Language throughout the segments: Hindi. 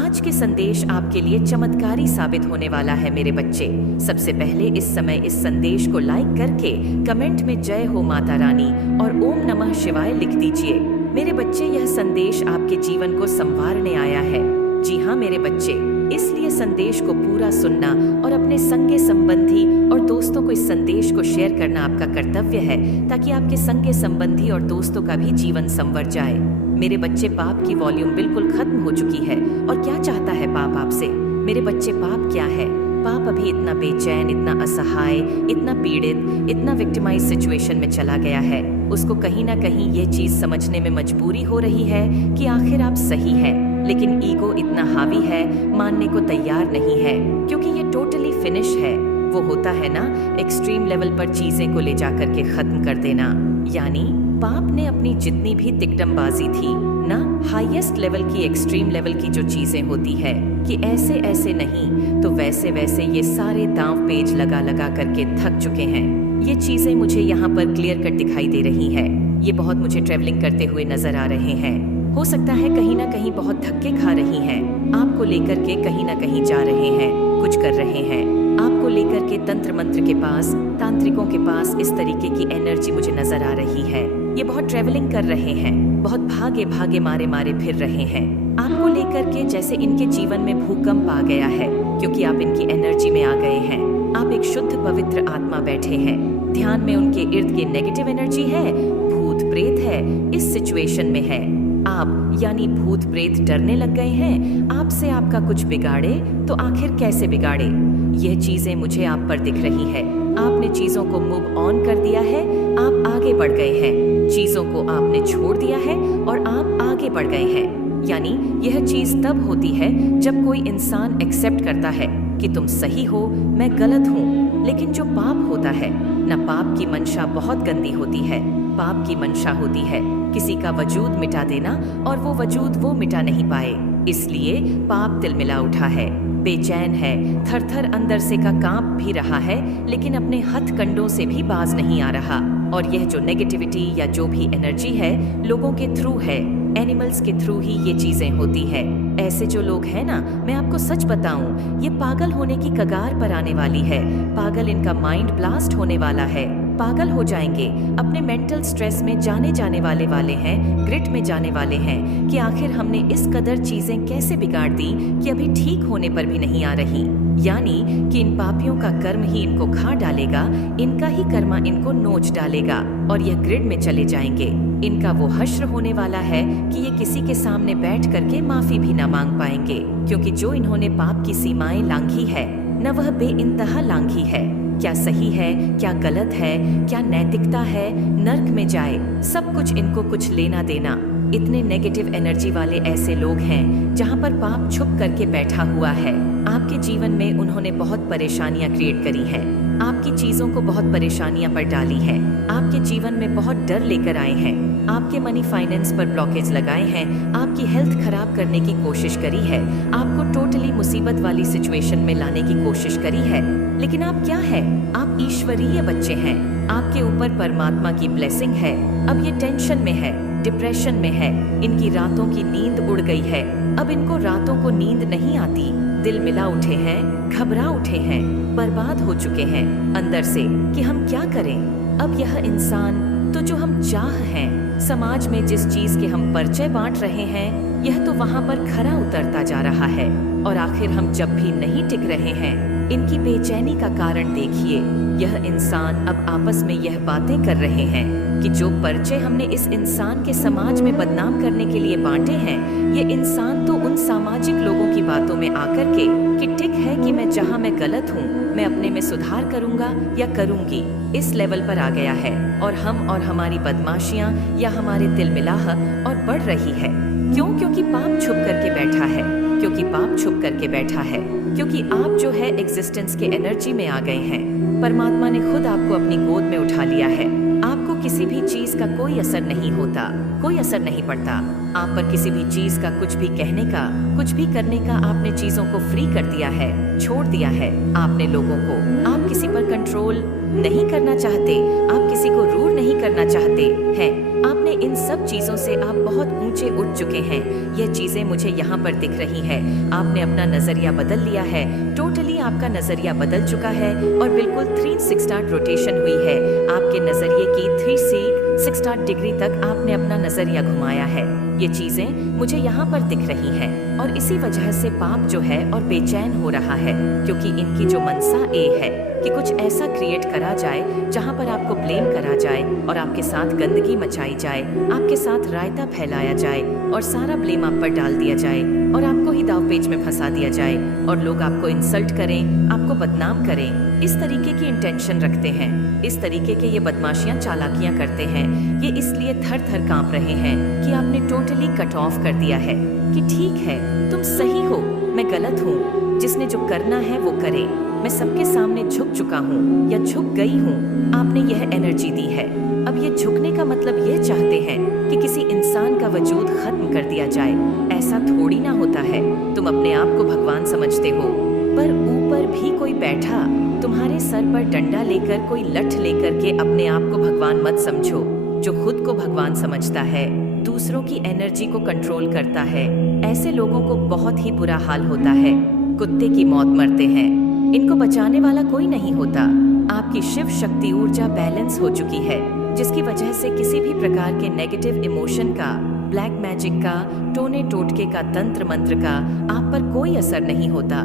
आज के संदेश आपके लिए चमत्कारी साबित होने वाला है मेरे बच्चे। सबसे पहले इस समय इस संदेश को लाइक करके कमेंट में जय हो माता रानी और ओम नमः शिवाय लिख दीजिए। मेरे बच्चे, यह संदेश आपके जीवन को संवारने आया है। जी हाँ मेरे बच्चे, इसलिए संदेश को पूरा सुनना और अपने संगे संबंधी और दोस्तों को इस संदेश को शेयर करना आपका कर्तव्य है, ताकि आपके संगे संबंधी और दोस्तों का भी जीवन संवर जाए। मेरे बच्चे, पाप की वॉल्यूम बिल्कुल खत्म हो चुकी है। और क्या चाहता है पाप आपसे? मेरे बच्चे, पाप क्या है? पाप अभी इतना बेचैन, इतना असहाय, इतना पीड़ित, इतना विक्टिमाइज सिचुएशन में चला गया है। उसको कहीं ना कहीं ये चीज समझने में मजबूरी हो रही है कि आखिर आप सही है, लेकिन ईगो इतना हावी है, मानने को तैयार नहीं है, क्योंकि ये टोटली फिनिश है। वो होता है ना, एक्सट्रीम लेवल पर चीजें को ले जाकर के खत्म कर देना। यानी पाप ने अपनी जितनी भी तिकड़मबाजी थी ना, हाईएस्ट लेवल की, एक्सट्रीम लेवल की जो चीजें होती है कि ऐसे ऐसे नहीं तो वैसे वैसे, ये सारे दांव पेज लगा लगा करके थक चुके हैं। ये चीजें मुझे यहाँ पर क्लियर कट दिखाई दे रही है। ये बहुत मुझे ट्रेवलिंग करते हुए नजर आ रहे हैं। हो सकता है कहीं ना कहीं बहुत धक्के खा रही हैं, आपको लेकर के कहीं ना कहीं जा रहे हैं, कुछ कर रहे हैं। आपको लेकर के तंत्र मंत्र के पास, तांत्रिकों के पास इस तरीके की एनर्जी मुझे नजर आ रही है। ये बहुत ट्रेवलिंग कर रहे हैं, बहुत भागे भागे मारे मारे फिर रहे हैं। आपको लेकर के जैसे इनके जीवन में भूकंप आ गया है, क्योंकि आप इनकी एनर्जी में आ गए हैं। आप एक शुद्ध पवित्र आत्मा बैठे हैं, ध्यान में उनके इर्द गिर्द नेगेटिव एनर्जी है, भूत प्रेत है, इस सिचुएशन में है। आप यानी भूत प्रेत डरने लग गए हैं आपसे, आपका कुछ बिगाड़े तो आखिर कैसे बिगाड़े। यह चीजें मुझे आप पर दिख रही है। आपने चीजों को मूव ऑन कर दिया है, आप आगे बढ़ गए हैं। चीजों को आपने छोड़ दिया है और आप आगे बढ़ गए हैं। यानी यह चीज तब होती है जब कोई इंसान एक्सेप्ट करता है कि तुम सही हो, मैं गलत हूँ। लेकिन जो पाप होता है ना, पाप की मंशा बहुत गंदी होती है। पाप की मंशा होती है किसी का वजूद मिटा देना, और वो वजूद वो मिटा नहीं पाए। इसलिए पाप तिलमिला उठा है, बेचैन है, थर थर अंदर से का कांप भी रहा है, लेकिन अपने हथकंडों से भी बाज नहीं आ रहा। और यह जो नेगेटिविटी या जो भी एनर्जी है, लोगों के थ्रू है, एनिमल्स के थ्रू ही ये चीजें होती है। ऐसे जो लोग हैं ना, मैं आपको सच बताऊं, ये पागल होने की कगार पर आने वाली है। पागल, इनका माइंड ब्लास्ट होने वाला है, पागल हो जाएंगे, अपने मेंटल स्ट्रेस में जाने वाले हैं, ग्रिट में जाने वाले हैं कि आखिर हमने इस कदर चीजें कैसे बिगाड़ दी कि अभी ठीक होने पर भी नहीं आ रही। यानी कि इन पापियों का कर्म ही इनको खा डालेगा, इनका ही कर्मा इनको नोच डालेगा और यह ग्रिड में चले जाएंगे। इनका वो हश्र होने वाला है कि ये किसी के सामने बैठ करके माफी भी ना मांग पाएंगे, क्योंकि जो इन्होंने पाप की सीमाएं लांघी है न, वह बेइंतहा लांघी है। क्या सही है, क्या गलत है, क्या नैतिकता है, नर्क में जाए, सब कुछ इनको कुछ लेना देना। इतने नेगेटिव एनर्जी वाले ऐसे लोग हैं जहाँ पर पाप छुप करके बैठा हुआ है। आपके जीवन में उन्होंने बहुत परेशानियां क्रिएट करी हैं, आपकी चीजों को बहुत परेशानियां पर डाली है, आपके जीवन में बहुत डर लेकर आए हैं, आपके मनी फाइनेंस पर ब्लॉकेज लगाए हैं, आपकी हेल्थ खराब करने की कोशिश करी है, आपको टोटली मुसीबत वाली सिचुएशन में लाने की कोशिश करी है। लेकिन आप क्या है? आप ईश्वरीय बच्चे हैं, आपके ऊपर परमात्मा की ब्लेसिंग है। अब ये टेंशन में है, डिप्रेशन में है, इनकी रातों की नींद उड़ गई है। अब इनको रातों को नींद नहीं आती, दिल मिला उठे हैं, घबरा उठे हैं, बर्बाद हो चुके हैं अंदर से कि हम क्या करें। अब यह इंसान तो जो हम चाह हैं, समाज में जिस चीज के हम परिचय बांट रहे हैं, यह तो वहां पर खरा उतरता जा रहा है। और आखिर हम जब भी नहीं टिक रहे हैं, इनकी बेचैनी का कारण देखिए। यह इंसान अब आपस में यह बातें कर रहे हैं कि जो परिचय हमने इस इंसान के समाज में बदनाम करने के लिए बांटे हैं, ये इंसान तो उन सामाजिक लोगों की बातों में आकर के कि ठीक है कि मैं जहाँ मैं गलत हूँ, मैं अपने में सुधार करूंगा या करूंगी, इस लेवल पर आ गया है। और हम और हमारी बदमाशियां या हमारे तिलमिलाह और बढ़ रही है। क्यों? क्योंकि पाप छुप करके बैठा है, क्योंकि पाप छुप करके बैठा है, क्योंकि आप जो है एग्जिस्टेंस के एनर्जी में आ गए हैं। परमात्मा ने खुद आपको अपनी गोद में उठा लिया है। आपको किसी भी चीज का कोई असर नहीं होता, कोई असर नहीं पड़ता। आप पर किसी भी चीज का कुछ भी कहने का, कुछ भी करने का आपने चीजों को फ्री कर दिया है, छोड़ दिया है। आपने लोगों को, आप किसी पर कंट्रोल नहीं करना चाहते, आप किसी को रूड नहीं करना चाहते हैं। आपने इन सब चीजों से आप बहुत ऊंचे उठ चुके हैं। यह चीजें मुझे यहाँ पर दिख रही है। आपने अपना नजरिया बदल लिया है, टोटली आपका नजरिया बदल चुका है और बिल्कुल 360 रोटेशन हुई है। आपके नजरिए की 360 डिग्री तक आपने अपना नजरिया घुमाया है। ये चीजें मुझे यहाँ पर दिख रही हैं और इसी वजह से पाप जो है और बेचैन हो रहा है, क्योंकि इनकी जो मनसा ए है कि कुछ ऐसा क्रिएट करा जाए जहाँ पर आपको ब्लेम करा जाए और आपके साथ गंदगी मचाई जाए, आपके साथ रायता फैलाया जाए और सारा ब्लेम आप पर डाल दिया जाए और आपको ही दावपेच में फंसा दिया जाए और लोग आपको इंसल्ट करें, आपको बदनाम करें। इस तरीके की इंटेंशन रखते हैं, इस तरीके के ये बदमाशियां चालाकियां करते हैं। ये इसलिए थर थर कांप रहे हैं कि आपने टोटली कट ऑफ कर दिया है कि ठीक है, तुम सही हो, मैं गलत हूँ, जिसने जो करना है वो करे, मैं सबके सामने झुक चुका हूँ या झुक गई हूँ। आपने यह एनर्जी दी है। अब ये झुकने का मतलब यह चाहते हैं कि किसी इंसान का वजूद खत्म कर दिया जाए। ऐसा थोड़ी ना होता है। तुम अपने आप को भगवान समझते हो, पर ऊपर भी कोई बैठा तुम्हारे सर पर डंडा लेकर, कोई लठ लेकर के अपने आप को भगवान मत समझो। जो खुद को भगवान समझता है, दूसरों की एनर्जी को कंट्रोल करता है, ऐसे लोगों को बहुत ही बुरा हाल होता है। कुत्ते की मौत मरते हैं, इनको बचाने वाला कोई नहीं होता। आपकी शिव शक्ति ऊर्जा बैलेंस हो चुकी है, जिसकी वजह से किसी भी प्रकार के नेगेटिव इमोशन का, ब्लैक मैजिक का, टोने टोटके का, तंत्र मंत्र का आप पर कोई असर नहीं होता।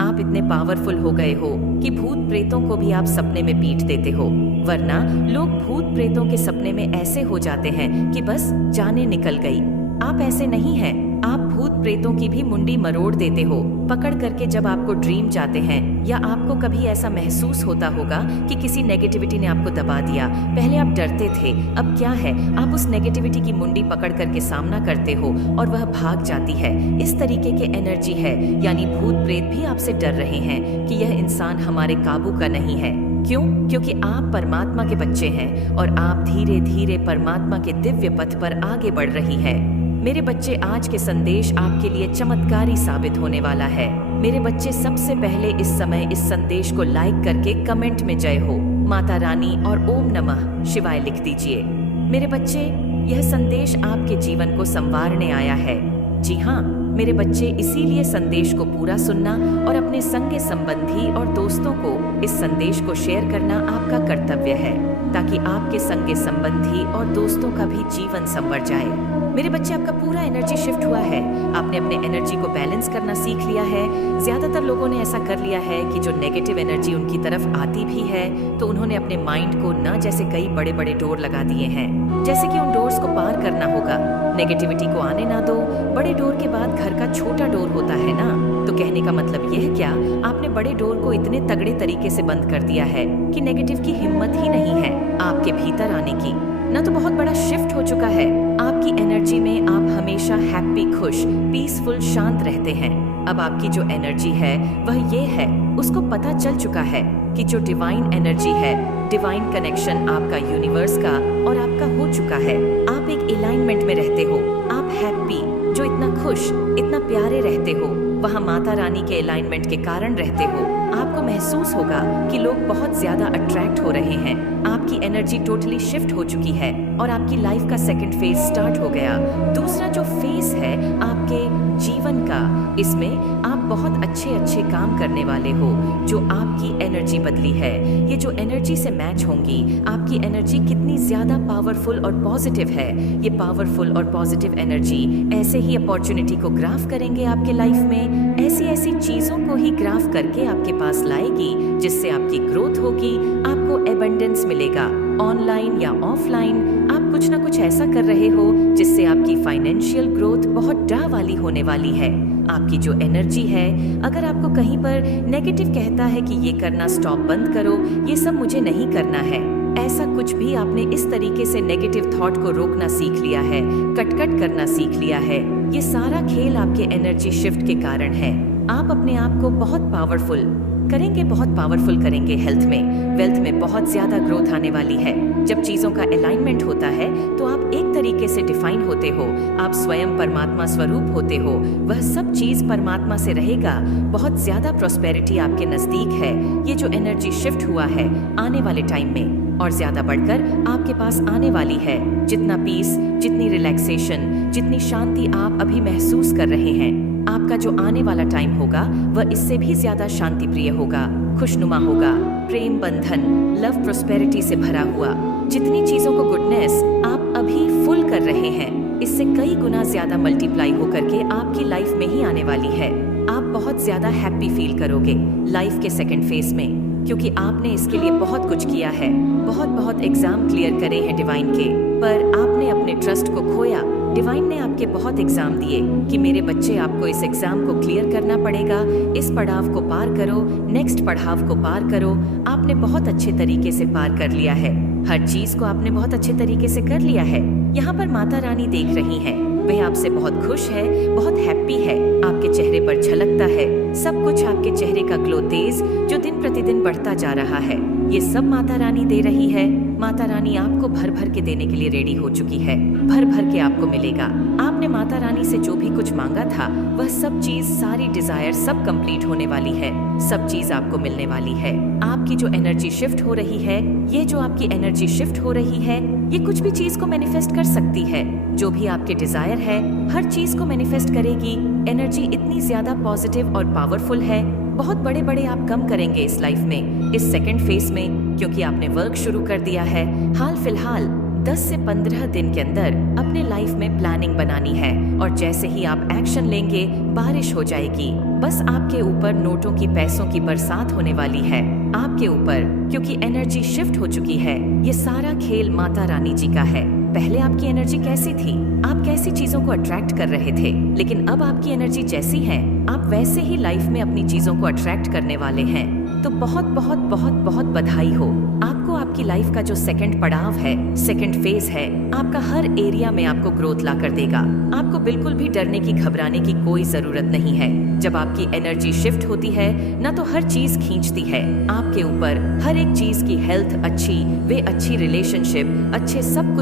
आप इतने पावरफुल हो गए हो कि भूत प्रेतों को भी आप सपने में पीट देते हो। वरना लोग भूत प्रेतों के सपने में ऐसे हो जाते हैं कि बस जाने निकल गई। आप ऐसे नहीं हैं। आप भूत प्रेतों की भी मुंडी मरोड़ देते हो पकड़ करके जब आपको ड्रीम जाते हैं, या आपको कभी ऐसा महसूस होता होगा कि किसी नेगेटिविटी ने आपको दबा दिया। पहले आप डरते थे, अब क्या है, आप उस नेगेटिविटी की मुंडी पकड़ करके सामना करते हो और वह भाग जाती है। इस तरीके के एनर्जी है, यानी भूत प्रेत भी आपसे डर रहे हैं कि यह इंसान हमारे काबू का नहीं है। क्यों? क्योंकि आप परमात्मा के बच्चे हैं और आप धीरे धीरे परमात्मा के दिव्य पथ पर आगे बढ़ रही है। मेरे बच्चे, आज के संदेश आपके लिए चमत्कारी साबित होने वाला है। मेरे बच्चे, सबसे पहले इस समय इस संदेश को लाइक करके कमेंट में जय हो माता रानी और ओम नमः शिवाय लिख दीजिए। मेरे बच्चे, यह संदेश आपके जीवन को संवारने आया है। जी हाँ मेरे बच्चे, इसीलिए संदेश को पूरा सुनना और अपने संगे संबंधी और दोस्तों को इस संदेश को शेयर करना आपका कर्तव्य है, ताकि आपके संगे संबंधी और दोस्तों का भी जीवन संवर जाए। मेरे बच्चे, आपका पूरा एनर्जी शिफ्ट हुआ है। आपने अपने एनर्जी को बैलेंस करना सीख लिया है। ज्यादातर लोगों ने ऐसा कर लिया है कि जो नेगेटिव एनर्जी उनकी तरफ आती भी है तो उन्होंने अपने माइंड को न जैसे कई बड़े बड़े डोर लगा दिए हैं, जैसे कि उन डोर्स को पार करना होगा। नेगेटिविटी को आने ना दो। बड़े डोर के बाद घर का छोटा डोर होता है ना। तो कहने का मतलब यह क्या, आपने बड़े डोर को इतने तगड़े तरीके से बंद कर दिया है कि नेगेटिव की हिम्मत ही नहीं है आपके भीतर आने की। ना तो बहुत बड़ा शिफ्ट हो चुका है आपकी एनर्जी में। आप हमेशा हैप्पी, खुश, पीसफुल, शांत रहते हैं। अब आपकी जो एनर्जी है वह ये है, उसको पता चल चुका है कि जो डिवाइन एनर्जी है, डिवाइन कनेक्शन आपका यूनिवर्स का और आपका हो चुका है। आप एक अलाइनमेंट में रहते हो। आप हैप्पी, जो इतना खुश, इतना प्यारे रहते हो, वहाँ माता रानी के अलाइनमेंट के कारण रहते हो। आपको महसूस होगा कि लोग बहुत ज्यादा अट्रैक्ट हो रहे हैं। आपकी एनर्जी टोटली शिफ्ट हो चुकी है और आपकी लाइफ का सेकंड फेज स्टार्ट हो गया। दूसरा जो फेज है आपके जीवन का, इसमें आप बहुत अच्छे अच्छे काम करने वाले हो। जो आपकी एनर्जी बदली है, ये जो एनर्जी से मैच होंगी, आपकी एनर्जी कितनी ज्यादा पावरफुल और पॉजिटिव है। ये पावरफुल और पॉजिटिव एनर्जी ऐसे ही अपॉर्चुनिटी को ग्राफ करेंगे आपके लाइफ में, ऐसी ऐसी चीजों को ही ग्राफ करके आपके पास लाएगी, जिससे आपकी ग्रोथ होगी, आपको एबंडेंस मिलेगा। ऑनलाइन या ऑफलाइन आप कुछ ना कुछ ऐसा कर रहे हो जिससे आपकी फाइनेंशियल ग्रोथ बहुत डा वाली होने वाली है। आपकी जो एनर्जी है, अगर आपको कहीं पर नेगेटिव कहता है कि ये करना स्टॉप, बंद करो, ये सब मुझे नहीं करना है, ऐसा कुछ भी आपने इस तरीके से नेगेटिव थॉट को रोकना सीख लिया है, कट करना सीख लिया है। ये सारा खेल आपके एनर्जी शिफ्ट के कारण है। आप अपने आप को बहुत पावरफुल करेंगे, बहुत पावरफुल करेंगे। हेल्थ में, वेल्थ में बहुत ज्यादा ग्रोथ आने वाली है। जब चीजों का अलाइनमेंट होता है तो आप एक तरीके से डिफाइन होते हो, आप स्वयं परमात्मा स्वरूप होते हो, वह सब चीज परमात्मा से रहेगा। बहुत ज्यादा प्रॉस्पेरिटी आपके नजदीक है। ये जो एनर्जी शिफ्ट हुआ है आने वाले टाइम में और ज्यादा बढ़कर आपके पास आने वाली है। जितना पीस, जितनी रिलैक्सेशन, जितनी शांति आप अभी महसूस कर रहे हैं, आपका जो आने वाला टाइम होगा वह इससे भी ज्यादा शांति प्रिय होगा, खुशनुमा होगा, प्रेम बंधन, लव प्रॉस्पेरिटी से भरा हुआ। जितनी चीजों को गुडनेस आप अभी फुल कर रहे हैं, इससे कई गुना ज्यादा मल्टीप्लाई होकर के आपकी लाइफ में ही आने वाली है। आप बहुत ज्यादा हैप्पी फील करोगे लाइफ के सेकंड फेज में, क्योंकि आपने इसके लिए बहुत कुछ किया है, बहुत एग्जाम क्लियर करे हैं डिवाइन के, पर आपने अपने ट्रस्ट को खोया। डिवाइन ने आपके बहुत एग्जाम दिए कि मेरे बच्चे आपको इस एग्जाम को क्लियर करना पड़ेगा, इस पड़ाव को पार करो, नेक्स्ट पड़ाव को पार करो। आपने बहुत अच्छे तरीके से पार कर लिया है, हर चीज को आपने बहुत अच्छे तरीके से कर लिया है। यहाँ पर माता रानी देख रही हैं, वह आपसे बहुत खुश है, बहुत हैप्पी है, आपके चेहरे पर झलकता है सब कुछ, आपके चेहरे का ग्लो तेज जो दिन प्रतिदिन बढ़ता जा रहा है, ये सब माता रानी दे रही है। माता रानी आपको भर भर के देने के लिए रेडी हो चुकी है, भर भर के आपको मिलेगा। आपने माता रानी से जो भी कुछ मांगा था वह सब चीज, सारी डिजायर सब कंप्लीट होने वाली है, सब चीज आपको मिलने वाली है। आपकी जो एनर्जी शिफ्ट हो रही है, ये जो आपकी एनर्जी शिफ्ट हो रही है, ये कुछ भी चीज को मैनिफेस्ट कर सकती है। जो भी आपके डिजायर है हर चीज को मैनिफेस्ट करेगी। एनर्जी इतनी ज्यादा पॉजिटिव और पावरफुल है, बहुत बड़े बड़े आप कम करेंगे इस लाइफ में, इस सेकंड फेज में, क्योंकि आपने वर्क शुरू कर दिया है। हाल फिलहाल 10 से 15 दिन के अंदर अपने लाइफ में प्लानिंग बनानी है, और जैसे ही आप एक्शन लेंगे बारिश हो जाएगी। बस आपके ऊपर नोटों की, पैसों की बरसात होने वाली है आपके ऊपर, क्योंकि एनर्जी शिफ्ट हो चुकी है। ये सारा खेल माता रानी जी का है। पहले आपकी एनर्जी कैसी थी, आप कैसी चीजों को अट्रैक्ट कर रहे थे, लेकिन अब आपकी एनर्जी जैसी है आप वैसे ही लाइफ में अपनी चीजों को अट्रैक्ट करने वाले हैं। तो बहुत बहुत बहुत बहुत बधाई हो आपको। आपकी लाइफ का जो सेकंड पड़ाव है, सेकंड फेज है, आपका हर एरिया में आपको ग्रोथ ला कर देगा। आपको बिल्कुल भी डरने की, घबराने की कोई जरूरत नहीं है। जब आपकी एनर्जी शिफ्ट होती है ना, तो हर चीज खींचती है आपके ऊपर, हर एक चीज की हेल्थ अच्छी, वे अच्छी रिलेशनशिप अच्छे, सब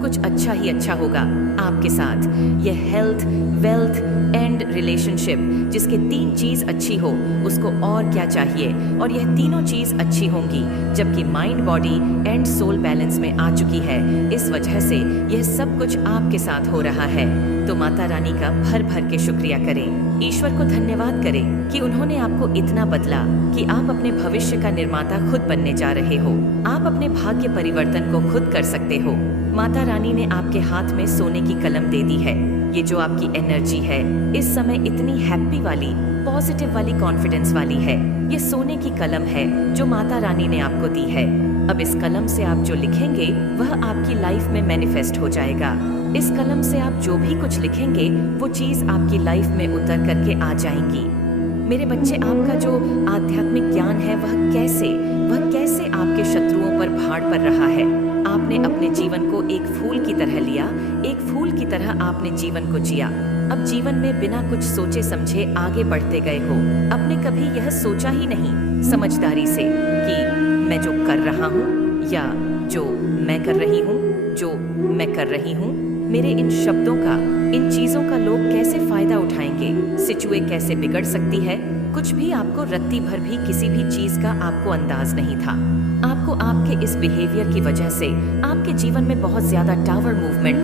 कुछ अच्छा ही अच्छा होगा आपके साथ। यह हेल्थ, वेल्थ एंड रिलेशनशिप, जिसके 3 चीज अच्छी हो उसको और क्या चाहिए। और यह तीनों चीज अच्छी होंगी जबकि mind, body and soul balance में आ चुकी है। इस वजह से यह सब कुछ आपके साथ हो रहा है। तो माता रानी का भर भर के शुक्रिया करें, ईश्वर को धन्यवाद करें कि उन्होंने आपको इतना बदला कि आप अपने भविष्य का निर्माता खुद बनने जा रहे हो। आप अपने भाग्य परिवर्तन को खुद कर सकते हो। माता रानी ने आपके हाथ में सोने की कलम दे दी है। ये जो आपकी एनर्जी है इस समय इतनी हैप्पी वाली, पॉजिटिव वाली, कॉन्फिडेंस वाली है, ये सोने की कलम है जो माता रानी ने आपको दी है। अब इस कलम से आप जो लिखेंगे वह आपकी लाइफ में मैनिफेस्ट हो जाएगा। इस कलम से आप जो भी कुछ लिखेंगे वो चीज आपकी लाइफ में उतर करके आ जाएंगी। मेरे बच्चे, आपका जो आध्यात्मिक ज्ञान है वह कैसे आपके शत्रुओं पर भाड़ पड़ रहा है। आपने अपने जीवन को एक फूल की तरह लिया, एक फूल की तरह आपने जीवन को जिया। अब जीवन में बिना कुछ सोचे समझे आगे बढ़ते गए हो। आपने कभी यह सोचा ही नहीं समझदारी से कि मैं जो कर रहा हूँ या जो मैं कर रही हूँ, मेरे इन शब्दों का, इन चीजों का लोग कैसे फायदा उठाएंगे, सिचुए कैसे बिगड़ सकती है। कुछ भी आपको रत्ती भर भी किसी भी चीज का आपको अंदाज नहीं था। आपको आपके इस बिहेवियर की वजह से आपके जीवन में बहुत ज्यादा टावर मूवमेंट